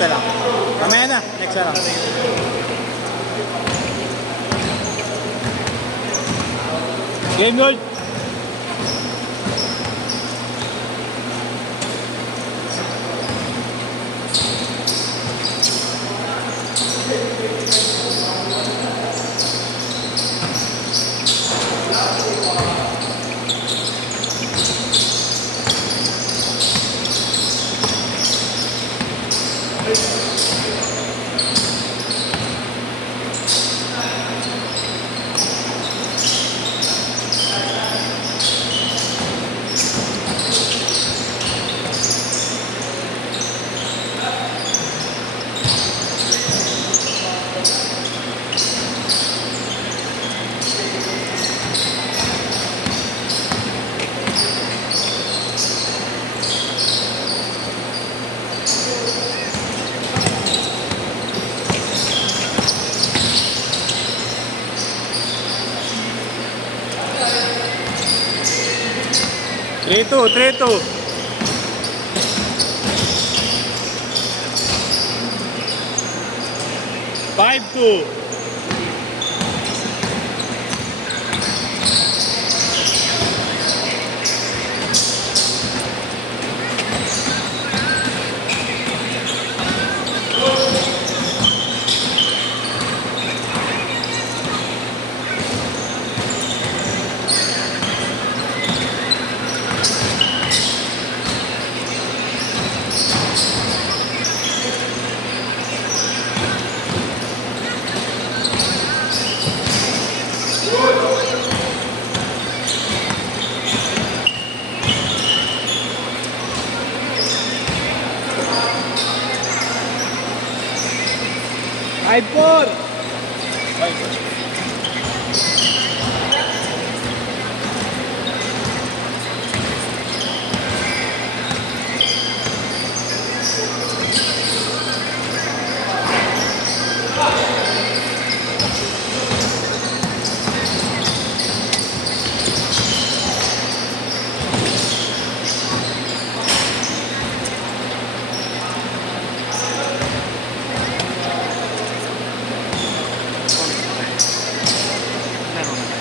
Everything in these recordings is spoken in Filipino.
na lang. Mamaya na, next na lang. Game gold. Three, two. 5-2. Five, four.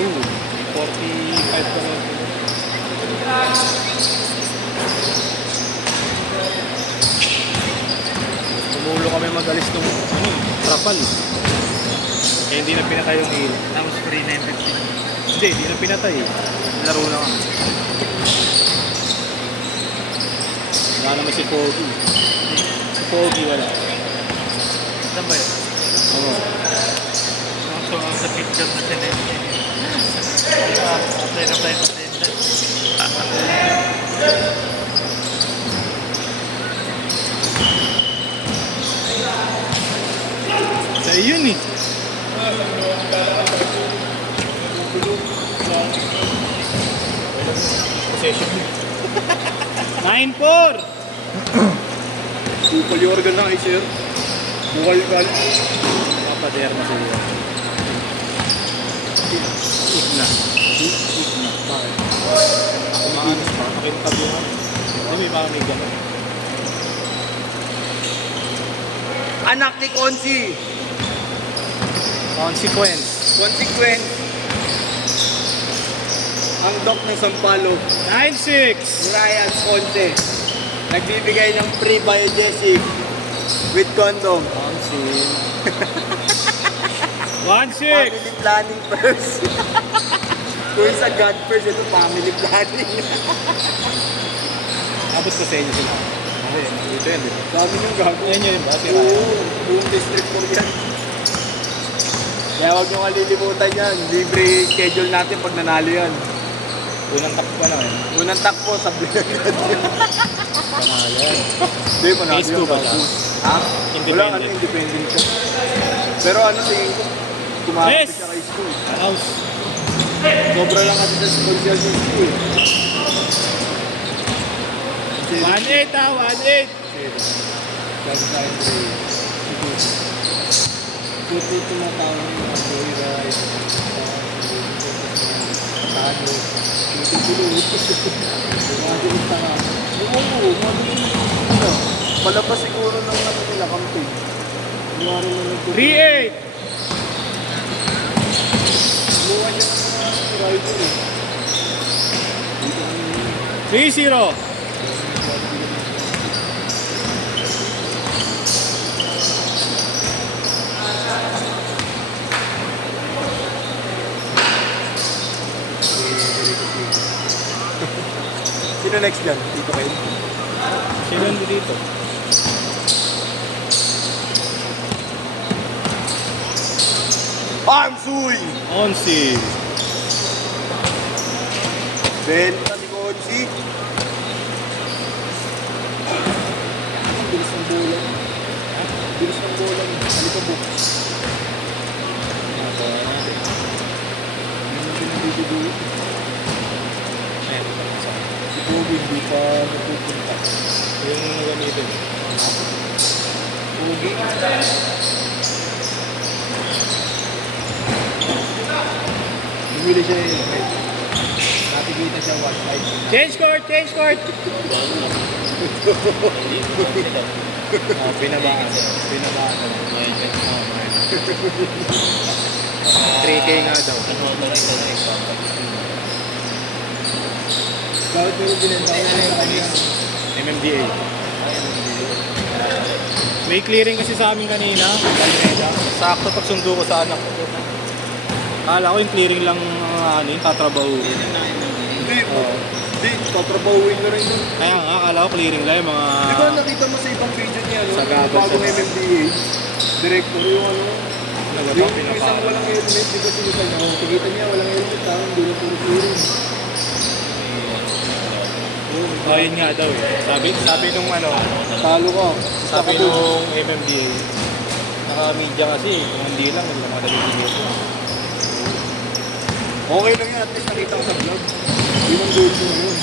Ooh, 45 pa rin. Tumulo kami magalis ng trapal. Eh, hindi na pinatay yung hilo. Tapos free na yung 15. Hindi na pinatay. Laro na kami. Wala naman si Pogi. Si Pogi wala. Saan ba yun? Oo. So, sa picture na sinente. Apply na attendance. Sa yun eh. Possession. 9-4. Bukal yung organ ng sir. Bukal. Papader na sila. Ikna. Bakit? Kumakas pa. Makintab yun. Hindi may parang may gano'n. Anak ni Konsi. Consequence. Consequence. Ang doc ng Sampaloc, 9-6. Ryan Ponce, nagbibigay ng free biogesic with condom. 1-6. Family planning first. Kung sa God first, ito family planning. Tapos ko sa inyo sila. Hindi, dito yan. Dito. Dami niyong gago. Yan yun ba? Sira. Oo, buong district po yan. Kaya huwag niyong kalilimutan yan. Libre schedule natin pag nanalo yan. Unang takbo pa lang eh. Unang takbo sa Blackad. Pangalan. Hindi, manalo Phase yung 2 ba gago. siya? Ha? Independent. Wala ano, independent siya. Pero ano, tingin ko, kumapit Yes! siya kay school. House. Sobra lang kasi sa sponsor ng school. 1-8 ah, 1-8. Puto tumatawag ng mga joyride. Tano. Tutulog. Mga dilis na nga. Oo, mga dilis na. Palabas siguro ng ano nila, campaign. Kunyari na nagtutuloy. 3-8. Kumuha niya ng rider eh. Dito kami yun. 3-0. Sino next dyan? Dito kayo? Sino dito? Amsuy! Onsi. Benta ni Konsi. Ang bilis ng bola. Bilis ng bola. Halika book. Ano yung pinagbibiduin? Si Kobe hindi pa napupunta. Yung nagamitin. Kobe. Bumili siya yun. Nakikita siya 1.5. Change court! Change court! Pinabaan. 3K nga daw. Bakit pero binenta ko sa kanya? MMDA. May clearing kasi sa amin kanina. Balmeda. Sakto pagsundo ko sa anak ko. Kala ko yung clearing lang yung tatrabaho. Hindi, hindi, tatrabahuin na rin yun. Kaya nga, kala ko clearing lang yung mga... Di ba nakita mo sa ibang video niya, no? Sa Yung gabas, bagong sa- MMDA, director yung ano, Nagaba, yung pinapa- isang walang helmet, di ba sinusan niya? Oh, tikita niya, walang helmet, tao, hindi na puro clearing. Oh, yun nga daw eh. Sabi nung ano, Talo ka. sabi nung MMDA, naka-media kasi, kung hindi lang, hindi lang madali dito. Okay lang yan, at least nakita ko sa vlog. Yun ang goal ko ngayon.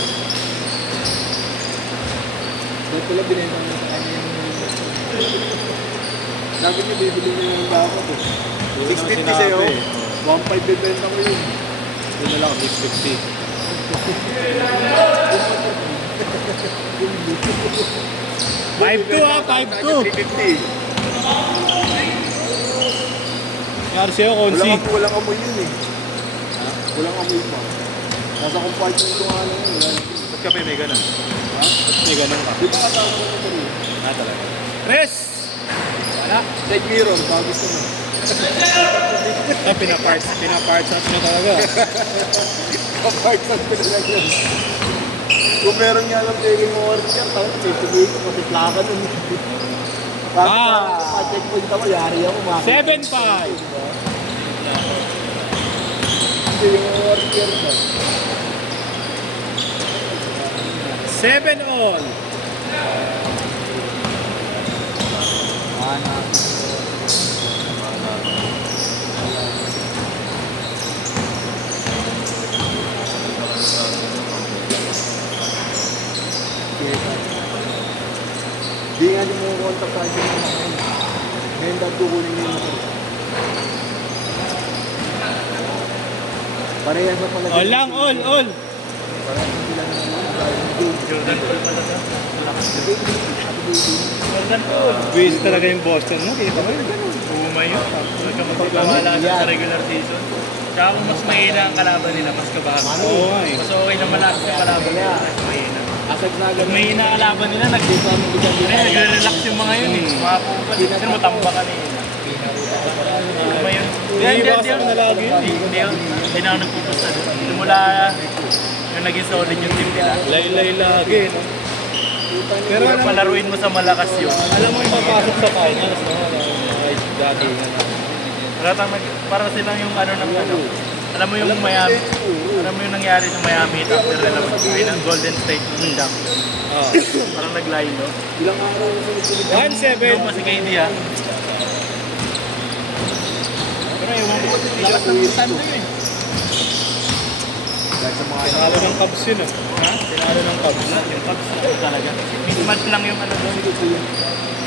Ba't pala binenta mo sa kanya yung helmet? Sabi niya, bibili niya yung dapat eh. 650 sa'yo, 1.5 bibenta ko yun. Yun na lang, 650. 5-2 ah, 5-2. 350. Nangyari sa'yo, Konsi. Walang amoy yun eh. Walang amoy pa. Nasa compartment ko nga lang yun. Ba't ka may ganun? Ha? Ba't may ganun ka? Di ba kasama ko na rin? Talaga. Tres! Wala. Side mirror, bagis naman. Ah, pinaparts out nyo talaga. Compartment ko na lang yun. Kung meron nga lang feeling mo order, tawag ko, sabihin ko, kasi plaka nun. Pa-checkpoint ako, yari ako. 7-5. Hindi yung order ba? 7 all. Di nga din mo kontak sa akin ng mga ngayon dapat kukunin niyo yung motor. Parehas na pala. All lang, all. Parehas na sila ng Jordan Paul pala siya. Jordan Paul. Buwis talaga yung Boston mo. Kita mo yun. Bumayo. Huwag ka magpapawala sa regular season. Tsaka kung mas mahina ang kalaban nila, mas kabahan. Oo nga eh. Mas okay na malakas yung kalaban nila. Mas mahina. asag na Pag mahina ang kalaban nila, nagre-relax yung mga yun eh. Mga kupal. Kasi matamba kanina. Ano yun? Iiwasan na lagi yun. Hindi na ako nagpupusta doon. Simula yung naging solid yung team nila. Laylay lagi, no? Pero palaruin mo sa malakas yun. Alam mo yung papasok sa finals, no? Mga dati na. Para silang yung ano ng ano. Alam mo yung Miami. Alam mo yung nangyari sa Miami after nila mag-win ng Golden State ng champion. Oh. Parang nag-line, no? ilang araw na sunod-sunod. 1-7. Yung kasi KD ha. Pero ewan ko. Lakas ng tando yun. Dahil sa mga Tinalo ng Cubs yun, ah. Ha? Tinalo ng Cubs. Yung Cubs talaga. Mismatch lang yung ano doon.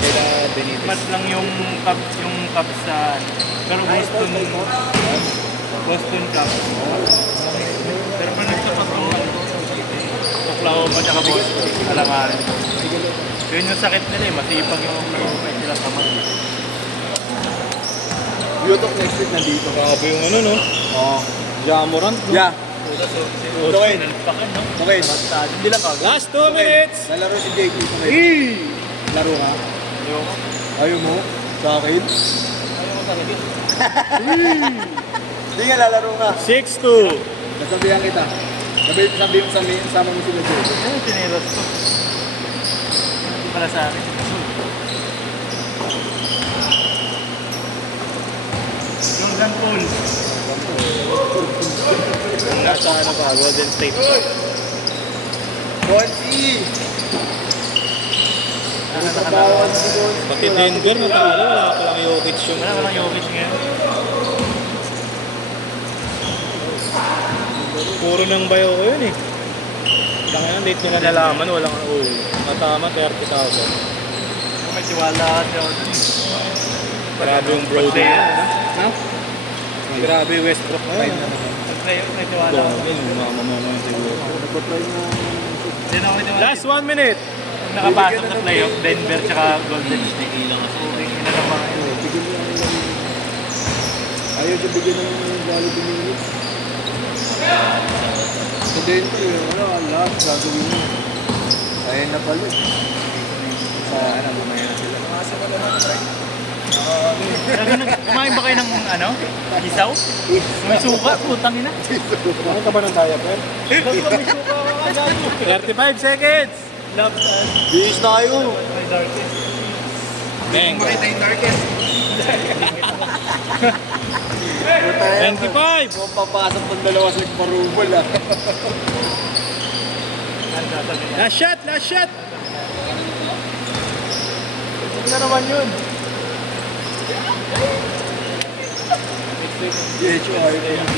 Kaya Benitez. Mismatch lang yung Cubs sa... Pero Boston Cubs. Pero pa nagtapat ang Oklahoma tsaka Boston. Alangarin. Yun yung sakit nila eh, masipag yung may silang kamay. Yotok next week nandito. Grabe yung ano, no? Oo. Jamorant, no? Yeah. Okay. Sinalpakan, no? Okay. Hindi lang kagad. Last 2 minutes! Lalaro si JP. Okay. Laro nga. Ayoko. Ayaw mo? Sa akin? Ayoko talaga. Hindi nga lalaro nga. 6-2. Nasabihan kita. Sabi mo sama mo sila JP. Ano yung tiniros ko? Hindi pala sa akin. Yung John Paul. Nasa ano pa, Golden State. Bonsi! Nakakatawa. Pati Denver matalo, wala palang Jokic yung... Wala ka lang Jokic ngayon. Puro ng bayo ko yun eh. Kaya nga, late nila nalaman, walang matama, 30,000. May tiwala ka siya. Grabe yung Brody. Ha? Grabe yung Westbrook na yun. May tiwala ka. Grabe yung mamamama yun siguro. Nagpa-try na. Hindi na ako may tiwala. Last 1 minute! Kung nakapasok sa playoff, Denver tsaka Golden State. Okay, yun na mga yun. Bigyan mo lang yung... Ayaw siya bigyan ng Jollibee minutes. Sa dente, ano, ang lahat, gagawin mo. Ayun na pala. Sa, ano, mamaya na sila. Kumain ba kayo ng ano? Isaw? May suka? Putang ina. Ano ka ba ng diaper? May suka. 35 seconds! Love and Bihis na kayo. my darkest. Bang! yung darkest. 25! Kung papasok ng dalawa sa parubol ah. Handa sa ganyan. Last shot! Last shot! Ano na naman yun? Medyo ayaw ko yung